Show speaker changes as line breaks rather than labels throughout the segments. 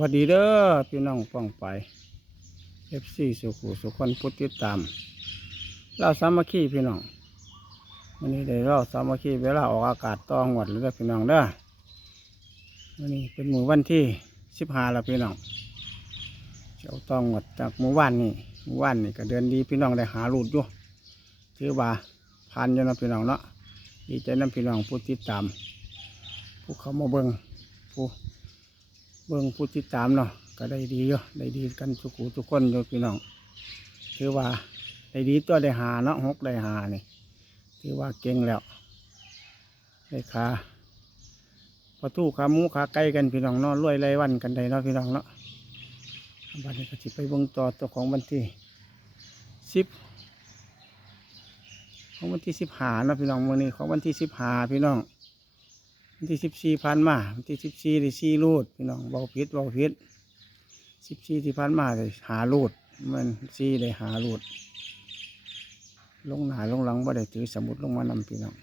วัสดีเด้อพี่น้องป้องไปเอฟซีสุขุสุคนพุทธิตามเราสามัคคีพี่น้องวันนี้ได้เราสามัคคีเวลาออกอากาศต่องหวดเลยพี่น้องเด้อวันนี้เป็นมือวันที่สิบห้าแล้วพี่น้องเจ้าต้องหวดจากมือวันนี่มือวันนี่ก็เดินดีพี่น้องได้หาลูดอยู่ถือว่าพันอยู่นะพี่น้องเนาะดีใจน้ำพี่น้องผู้ติดตาม ผู้เขามาเบิงผู้ เบิ่งผู้ติดตามเนาะก็ได้ดีอยู่ได้ดีกันทุกูทุกคนอยู่พี่น้องถือว่าได้ดีตัวได้หาเนาะหกได้หานี่ถือว่าเก่งแล้วได้ขาประตูขาหมูขาไก่กันพี่น้องเนาะรวยไรวันกันได้เนาะพี่น้องเนาะบัดนี้ก็สิไปเบิ่งต่อตัวของวันที่สิบของวันที่สิบหาเนาะพี่น้องวันนี้ของวันที่สิบหาพี่น้อง วันที่สิบสี่พันมาวันที่สิบสี่ได้สี่รูดพี่น้องเบาพิษเบาพิษสิบสี่ที่พันมาได้หารูดมันสี่ได้หารูดลงหนาลงหลังบ่ได้ถือสมุดลงมานำพี่น้อง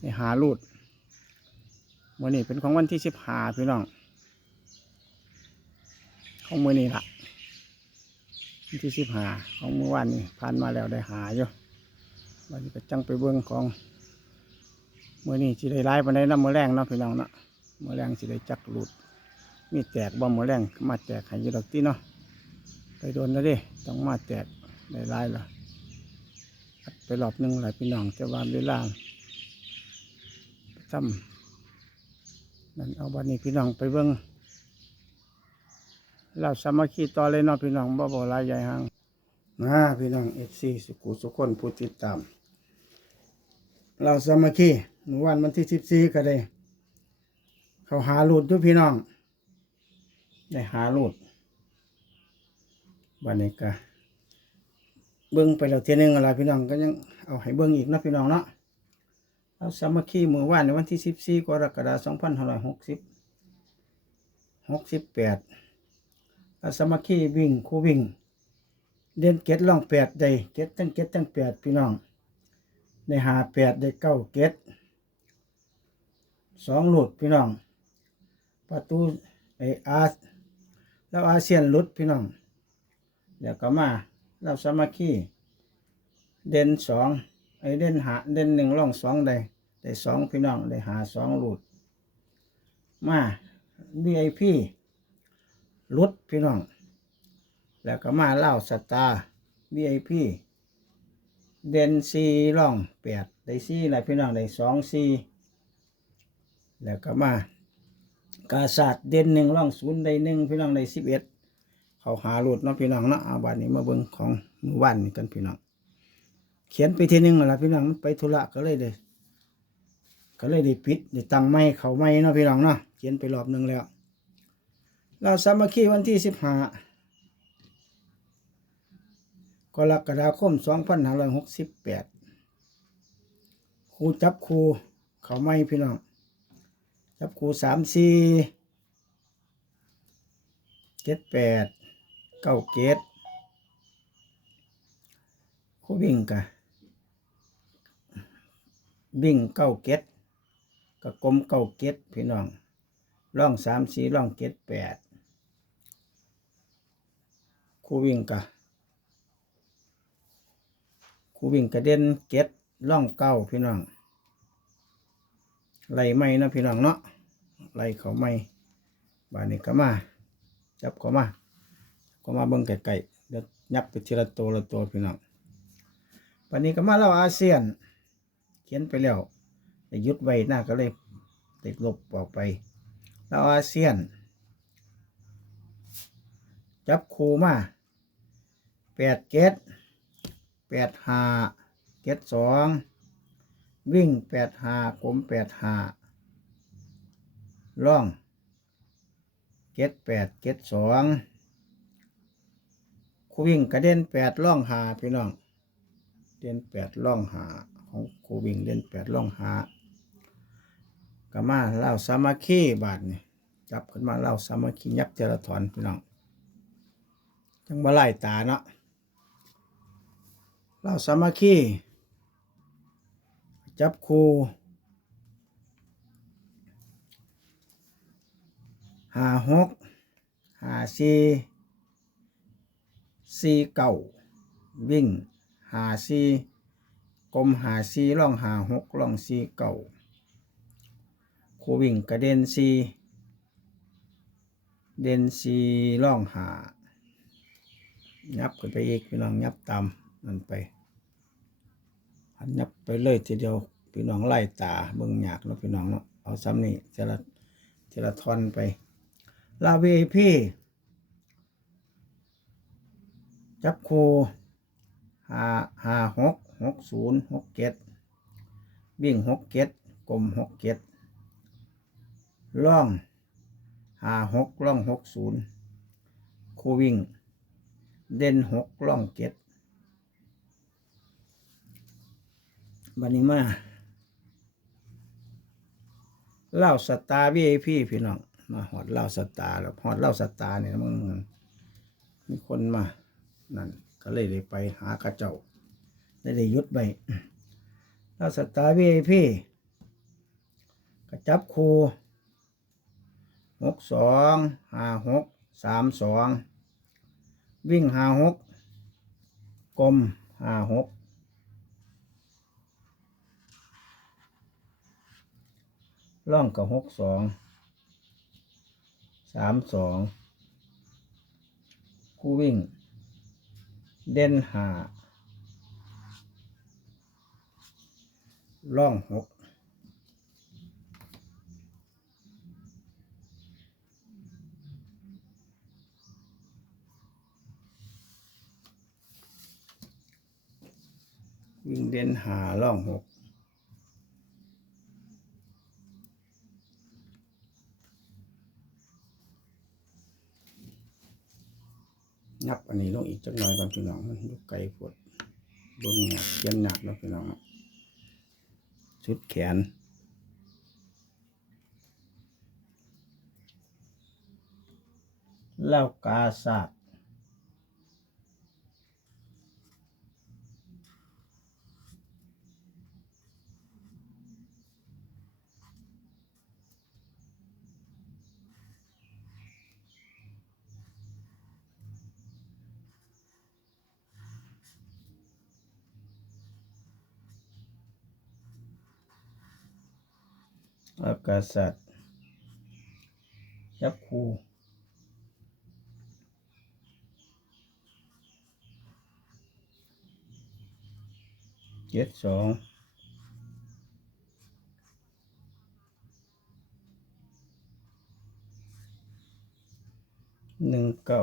ได้หารูดมื่อนี้เป็นของวันที่สิบหาพี่น้องของมื่อนี้ละวันที่สิบหาของเมื่อวานนี้ผ่านมาแล้วได้หาอยู่วันนี้ก็จังไปเบื้องของ มื่อนี้สิได้ไล่ปันไดน้ำมือแรงเนาะพี่น้องเนาะมือแรงสิได้จักหลุด มีแตกบ่มือแรงมาแตกให้อยี่ดอกตีเนาะไปโดนแล้วดิต้องมาแตกได้ไล่ละอัดไปรอบหนึงหลายพี่น้องจะว่าเวลาทำนั่นเอาบันนี้พี่น้องไปเบิ่งเราสามัคคีต่อเลยเนาะพี่น้องบ่บ่ลายใหญ่ห่างนะพี่น้องเอฟซีสุขุสุขคนผู้ติดตาม เราสามัคคีหมู่วันวันที่สิบสี่ก็ได้ เขาหาลูดด้วยพี่น้อง ได้หาลูดวันนี้ก็เบิ้งไปแล้วเทียนึงอะไรพี่น้องก็ยังเอาให้เบิ้งอีกนะพี่น้องเนาะเราสามัคคีมู่วันในวันที่สิบสี่กรกฎาคมสองพันห้าร้อยหกสิบหกสิบแปดเราสามัคคีวิ่งคู่วิ่ง เด่นเก็ดล่องแปดได้เก็ดตั้งเก็ดตั้งแปดพี่น้อง ได้หาแปดได้เก้าเกตสองหลุดพี่น้อง ประตูไออาร์แล้วอาเซียนหลุดพี่น้องเดี๋ยวก็มาเราสามัคคีเด่นสองไอเด่นหาเด่นหนึ่งร่องสองได้ได้สองพี่น้องได้หาสองหลุดมาบีไอพีลุดพี่น้อง แล้วก็มาเล่าสตาร์บีไอพี เด่นสี่ร่องแปดได้สี่อะไรพี่น้องได้สองสี่แล้วก็มากาศาสตร์เด่นหนึ่งร่องศูนย์ได้หนึ่งพี่น้องได้สิบเอ็ดเขาหาหลุดเนาะพี่น้องเนาะอาบัดนี้มาเบิ่งของมือวันนี่กันพี่น้องเขียนไปทีหนึ่งแล้วพี่น้องไปธุระก็เลยได้ก็เลยได้ปิดได้ตั้งไม้เขาไม้เนาะพี่น้องเนาะเขียนไปรอบหนึ่งแล้ว เราสามัคคีวันที่สิบห้า กรกฎาคม 2568ครูจับครูเขาไม่พี่น้อง จับครูสามสี่เจ็ดแปดเก้าเกตครูวิ่งกะวิ่งเก้าเกตกะกลมเก้าเกตพี่น้องร่องสามสี่ร่องเกตแปดครูวิ่งกะ คูวิ่งกระเด็นเก็ดล่องเก้าพี่น้องไหลไม่นะพี่น้องเนาะไหลเขาไม่บานนี้ก็มา จับเขามาก็มาเบิ่งไก่ๆเดี๋ยวยับไปทีละตัวละตัวพี่น้องบานนี้ก็มาเล่าอาเซียน เขียนไปแล้วแต่ยุดไว้หน้าก็เลยติดลบออกไปเล่าอาเซียน จับคูมาแปดเกต แปดหาเจ็ดสองวิ่งแปดหากลมแปดหาล่องเจ็ดแปดเจ็ดสองคูวิ่งกระเด็นแปดล่องหาพี่น้องเด่นแปดล่องหาของคูวิ่งเด่นแปดล่องหากามาเล่าสามัคคีบาทนี่จับขึ้นมาเล่าสามัคคียับเจรถอนพี่น้องจังบ่ไล่ตาเนาะ เราสามัคคีจับคู่หาหกซีซีเก่าวิ่งหาซีกลมหาซีล่องหาหกล่องซีเก่าคูวิ่งกระเด็นซีเด่นซีล่องหายับขึ้นไปอีกพี่น้องยับตาม นั่นไปอันยับไปเลยทีเดียวพี่น้องไล่ตาเบิ่งหยากเนาะพี่น้องเนาะเอาซ้ำนี่เจละเจละทอนไป ลาวีพี่จับคูหาหาหกหกศูนย์หกเจ็ดวิ่งหกเจ็ดกลมหกเจ็ดล่องหาหกล่องหกศูนย์คูวิ่ง เด่นหกล่องเจ็ด บันนี้มาเล่าสตาร์วีพี่พี่น้องมาหอดเล่าสตาร์แล้วหอดเล่าสตาร์เนี่ยมันมีคนมานั่นก็เลยได้ไปหากระเจ้าได้ได้ยุดไปเล่าสตาร์วีพี่กระจับคูหกสองห้าหกสามสองวิ่งห้าหกกลมห้าหก ล่องกับหกสองสามสองคู่วิ่ง เด่นหาล่องหกวิ่งเด่นหาล่องหก นับอันนี้ลงอีกจักหน่อยก่อนพี่น้องมันอยู่ไกลปวดเบิ่งหนักเยียนหนักแล้วพี่น้องชุดแขนเล่ากาศาสตร์ เล่ากาศาสตร์ยับคูเจ็ดสองหนึ่งเก้า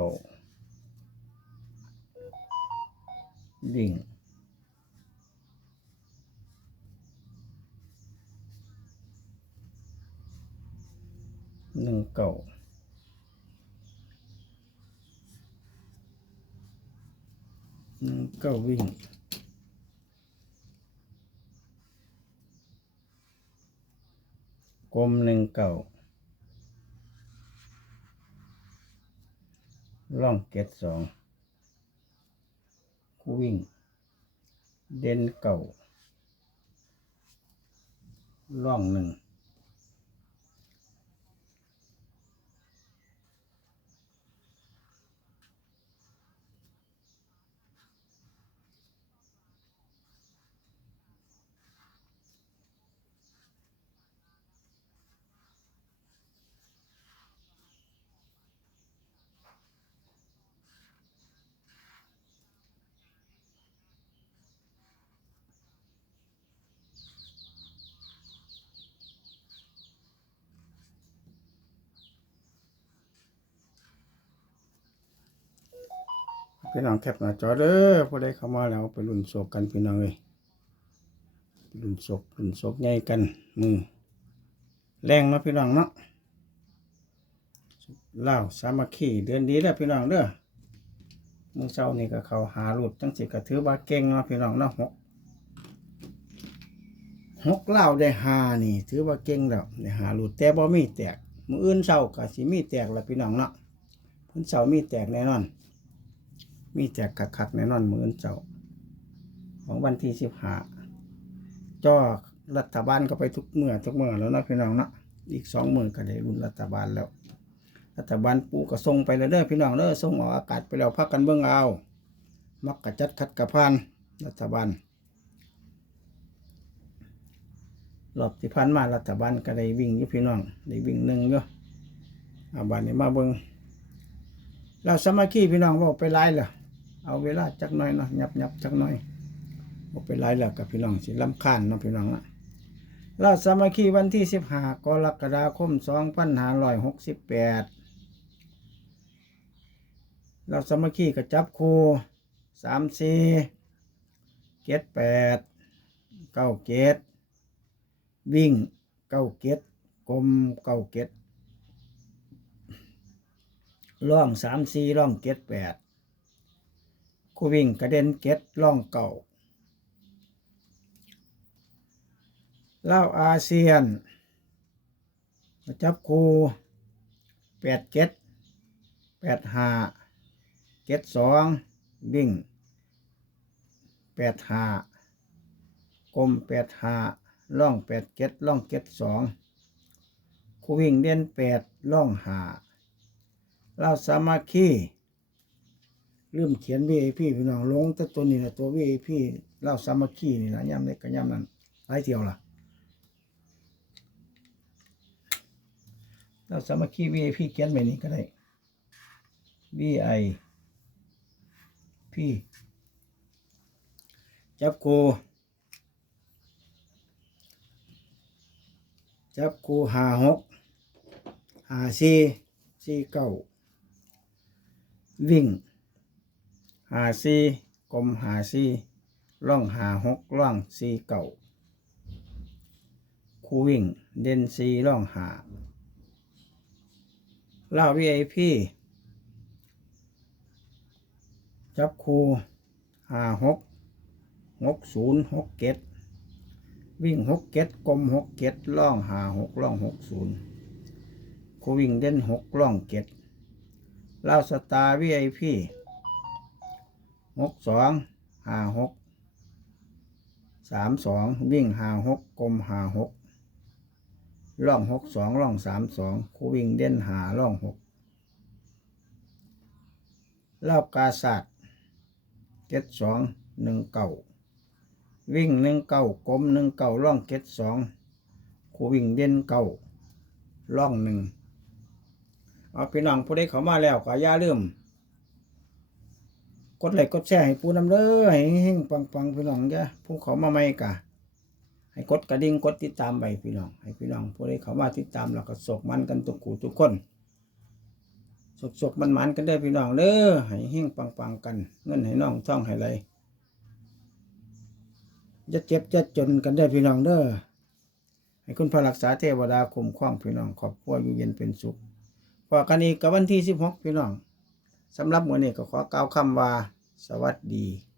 วิ่ง หนึ่งเก้าหนึ่งเก้าวิ่งกลมหนึ่งเก่าล่องเก็ดสองคู่วิ่ง เด่นเก่าล่องหนึ่ง พี่น้องแคปหน้าจอเด้อผู้ใดเข้ามาแล้วไปรุ่นโศกกันพี่น้องเลยรุ่นโศกรุ่นโศกใหญ่กันมือแรงเนาะพี่น้องเนาะเล่าสามัคคีเดือนดีแล้วพี่น้องเด้อมือเช้านี่ก็เขาหาหลุดจังสิก็ถือว่าเก่งเนาะพี่น้องเนาะหกหกเล่าได้หานี่ ถือว่าเก่งแล้วได้หาหลุดแต่บ่มีแตกมืออื่นเช้าก็สิมีแตกละพี่น้องเนาะเพิ่นเช้ามีแตกแน่นอน มีแจกคักๆแน่นอนหมื่นเจ้า ของวันที่สิบห้าจ้อรัฐบาลก็ไปทุกเมื่อทุกเมื่อแล้วนะพี่น้องนะอีกสองหมื่นก็ได้รุ่นรัฐบาลแล้ว รัฐบาลปูก็ส่งไปแล้วเด้อพี่น้องเด้อส่งออกอากาศไปแล้วพักกันเบิ่งเอา มักกระจัดคัดกระพานรัฐบาลรอบที่ผ่านมารัฐบาลก็ได้วิ่งอยู่พี่น้องได้วิ่งหนึ่งอยู่อาบานนี้มาเบิ่งเราสามัคคีพี่น้องบอกไปไล่เลย เอาเวลาจักหน่อยเนาะยับยับจักหน่อยบอกไปไล่แล้วกับพี่น้องสิลำคาญเนาะพี่น้องนะเราสามัคคีวันที่สิบห้ากรกฎาคมสองพันห้าร้อยหกสิบแปดเราสามัคคีก็จับคูสามสี่เกตแปดเก้าเกตวิ่งเก้าเกตกลมเก้าเกตล่องสามสี่ล่องเกตแปด คู่วิ่งกระเด็นเกตล่องเก่าเล่าอาเซียนจับคู่แปดเกตแปดหาเกตสองวิ่งแปดหากลมแปดหาล่องแปดเก็ดล่องเก็ดสองคู่วิ่งเด่นแปดล่องหาเราสามัคคี ลืมเขียน VIP พี่น้องลงแต่ตัวนี้นะตัว VIP เราสามัคคีนี่นะย่ำเล็กกับย่ำนั้นหลายเที่ยวล่ะเราสามัคคี VIP เขียนไปนี้ก็ได้ VI พี่จับคูจับคูหาหกหาสี่สี่เก้าวิ่ง หาสี่กลมหาสี่ล่องหาหกล่องสี่เก้าคูวิ่งเด่นสี่ล่องหาเล่าวีไอพีจับคูหาหกหกศูนย์หกเก็ดวิ่งหกเก็ดกลมหกเก็ดล่องหาหกล่องหกศูนย์คูวิ่งเด่นหกล่องเก็ดเล่าสตาร์วีไอพี หกสองหาหกสามสองวิ่งหาหกกลมหาหกล่องหกสองล่องสามสองคูวิ่งเด่นหาล่องหกเล่ากาศาสตร์เจ็ดสองหนึ่งเก่าวิ่งหนึ่งเก่ากลมหนึ่งเก่าล่องเจ็ดสองคูวิ่งเด่นเก่าล่องหนึ่งเอาพี่น้องผู้ใดเข้ามาแล้วก็อย่าลืม กดไลค์กดแชร์ให้ปูน้ำเด้อให้เฮงๆปังพี่น้องจ้ะผู้เขามาใหม่กะ ให้กดกระดิ่งกดติดตามไปพี่น้อง ให้พี่น้องผู้ใดเขามาติดตามแล้วก็สกมันกันทุกคู่ทุกคนสกสกมันมันกันได้พี่น้องเด้อให้เฮงปังปังกัน เงินให้น้องท่องให้ไหลจะเจ็บจะจนกันได้พี่น้องเด้อให้คุณพระรักษาเทวดาคุ้มครองพี่น้องครอบครัวอยู่เย็นเป็นสุขพอกันอีกกับวันที่สิบหกพี่น้อง สำหรับวันนี้ก็ขอกล่าวคำว่า สวัสดี